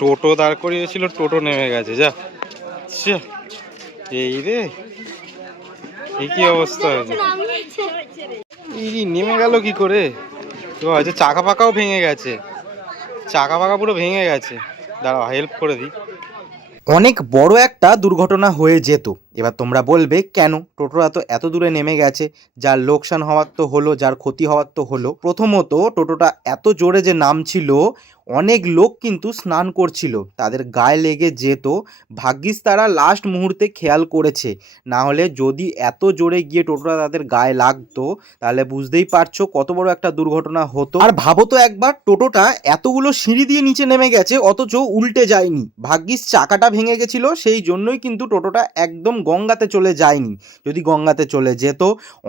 টোটো দাঁড় করিয়েছিল, টোটো নেমে গেছে। যা এই রে, এই কি অবস্থা হয়েছে? এই নেমে গেল কি করে? তো হয়তো চাকা পাকাও ভেঙে গেছে, চাকা পাকা পুরো ভেঙে গেছে। দাঁড়াও হেল্প করে দিই। অনেক বড় একটা দুর্ঘটনা হয়ে যেত। এবার তোমরা বলবে কেন টোটোরা তো এত দূরে নেমে গেছে, যার লোকসান হওয়ার তো হলো, যার ক্ষতি হওয়ার তো হলো। প্রথমত টোটোটা এত জোরে যে নামছিল, অনেক লোক কিন্তু স্নান করছিল, তাদের গায়ে লেগে যেত। ভাগ্যিস তারা লাস্ট মুহূর্তে খেয়াল করেছে, না হলে যদি এত জোরে গিয়ে টোটোটা তাদের গায়ে লাগতো তাহলে বুঝতেই পারছো কত বড় একটা দুর্ঘটনা হতো। আর ভাবো তো একবার, টোটোটা এতগুলো সিঁড়ি দিয়ে নিচে নেমে গেছে অথচ উল্টে যায়নি। ভাগ্যিস চাকাটা ভেঙে গেছিল, সেই জন্যই কিন্তু টোটোটা একদম গঙ্গাতে চলে যায়নি। যদি গঙ্গাতে চলে যেত,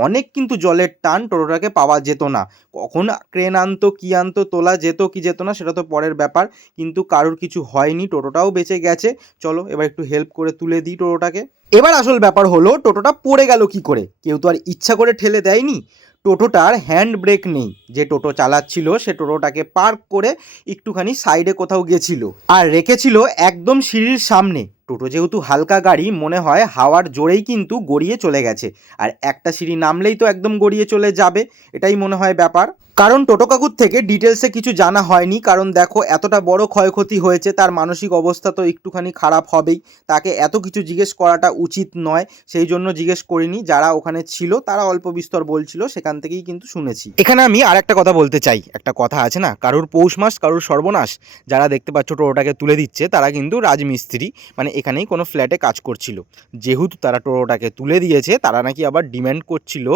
অনেক কিন্তু জলের টান, টোটোটাকে পাওয়া যেত না। কখন ক্রেন আনতো কি আনতো, তোলা যেত কি যেত না সেটা তো পরের ব্যাপার, কিন্তু কারোর কিছু হয়নি, টোটোটাও বেঁচে গেছে। চলো এবার একটু হেল্প করে তুলে দিই টোটোটাকে। এবার আসল ব্যাপার হলো, টোটোটা পড়ে গেল কি করে? কেউ তো আর ইচ্ছা করে ঠেলে দেয়নি। টোটোটার হ্যান্ড ব্রেক নেই, যে টোটো চালাচ্ছিল সে টোটোটাকে পার্ক করে একটুখানি সাইডে কোথাও গেছিল আর রেখেছিল একদম সিঁড়ির সামনে। টোটো যেহেতু হালকা গাড়ি, মনে হয় হাওয়ার জোরেই কিন্তু গড়িয়ে চলে গেছে, আর একটা সিঁড়ি নামলেই তো একদম গড়িয়ে চলে যাবে, এটাই মনে হয় ব্যাপার। কারণ টোটো কাকুর থেকে ডিটেলসে কিছু জানা হয়নি, কারণ দেখো এতটা বড় ক্ষয়ক্ষতি হয়েছে, তার মানসিক অবস্থা তো একটুখানি খারাপ হবেই, তাকে এত কিছু জিজ্ঞেস করাটা উচিত নয়, সেই জন্য জিজ্ঞেস করিনি। যারা ওখানে ছিল তারা অল্প বিস্তর বলছিল, সেখান থেকেই কিন্তু শুনেছি। এখানে আমি আর একটা কথা বলতে চাই, একটা কথা আছে না, কারুর পৌষ মাস কারুর সর্বনাশ। যারা দেখতে পাচ্ছ টোটোটাকে তুলে দিচ্ছে, তারা কিন্তু রাজমিস্ত্রি, মানে এখানেই কোনো ফ্ল্যাটে কাজ করছিল। যেহেতু তারা টোটোটাকে তুলে দিয়েছে, তারা নাকি আবার ডিম্যান্ড করছিল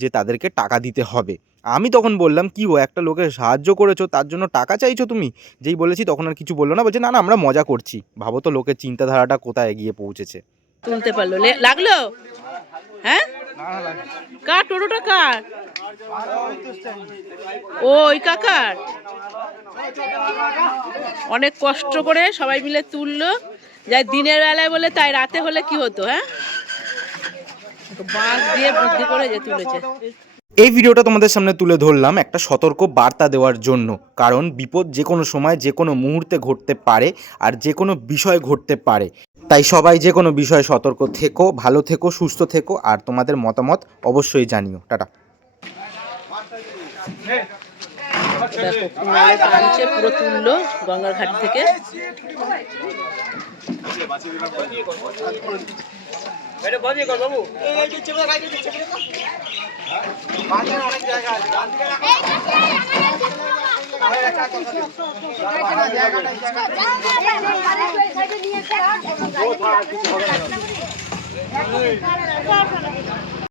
যে তাদেরকে টাকা দিতে হবে। আমি তখন বললাম কি ও একটা লোকের সাহায্য করেছো তার জন্য টাকা চাইছো তুমি? যেই বলেছি তখন আর কিছু বললো না, বলছে না না আমরা মজা করছি। ভাবো তো লোকের চিন্তাধারাটা কোথায় গিয়ে পৌঁছেছে। তুলতে পারলো, লাগলো? হ্যাঁ, কার টোটোটা কার? ওই কাকার। অনেক কষ্ট করে সবাই মিলে তুললো, যাই দিনের বেলায় বলে তাই রাতে হলে কি হতো? হ্যাঁ, বাঁশ দিয়ে বুদ্ধি করে যে তুলেছে। এই ভিডিওটা তোমাদের সামনে তুলে ধরলাম একটা সতর্ক বার্তা দেওয়ার জন্য, কারণ বিপদ যে কোনো সময় যে কোনো মুহূর্তে ঘটতে পারে, আর যে কোনো বিষয় ঘটতে পারে। তাই সবাই যে কোনো বিষয়ে সতর্ক থেকো, ভালো থেকো, সুস্থ থেকো, আর তোমাদের মতামত অবশ্যই জানিও। টাটা। দেখো আনছে, পুরো তুললো গঙ্গার ঘাট থেকে।